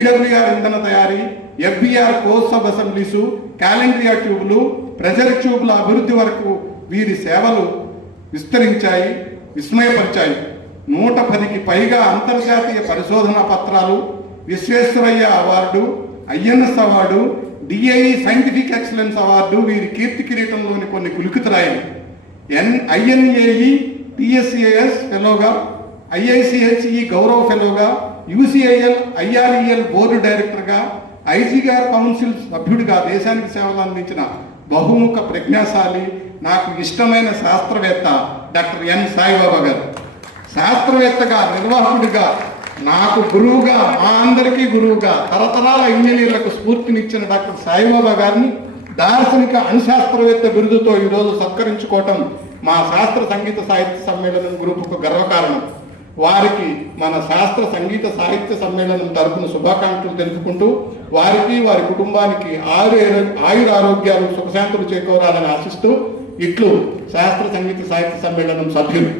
WR ఇంధన తయారీ, FBR course of అసెంబ్లీసు, క్యాలెండ్రియా ట్యూబులు, pressure ట్యూబుల అభివృద్ధి వరకు వీరి సేవలు విస్తరించాయి, విస్మయపరిచాయి. 110కి పైగా అంతర్జాతీయ పరిశోధనా పత్రాలు, Visvesvaraya award, INS award, DIE scientific excellence award వీరి కీర్తి కిరీటంలోని కొన్ని కులికితరాయి. ఐఎన్ఏఈ టిఎస్ఏఎస్ ఫెలోగా, ఐఐసిహెచ్ఈ గౌరవ ఫెలోగా, యూసీఐఎల్ ఐఆర్ఈఎల్ బోర్డు డైరెక్టర్గా, ఐజీఆర్ కౌన్సిల్ సభ్యుడిగా దేశానికి సేవలు అందించిన బహుముఖ ప్రజ్ఞాశాలి, నాకు ఇష్టమైన శాస్త్రవేత్త డాక్టర్ ఎన్ సాయిబాబా గారు. శాస్త్రవేత్తగా, నిర్వాహకుడిగా, నాకు గురువుగా, మా అందరికీ గురువుగా, తరతరాల ఇంజనీర్లకు స్ఫూర్తినిచ్చిన డాక్టర్ సాయిబాబా గారిని దార్శనిక అణుశాస్త్రవేత్త బిరుదుతో ఈరోజు సత్కరించుకోవటం మా శాస్త్ర సంగీత సాహిత్య సమ్మేళనం గ్రూపుకు గర్వకారణం. వారికి మన శాస్త్ర సంగీత సాహిత్య సమ్మేళనం తరపున శుభాకాంక్షలు తెలుపుకుంటూ వారికి, వారి కుటుంబానికి ఆయురారోగ్యాలు, సుఖశాంతులు చేకూరాలని ఆశిస్తూ ఇట్లు శాస్త్ర సంగీత సాహిత్య సమ్మేళనం సభ్యులు.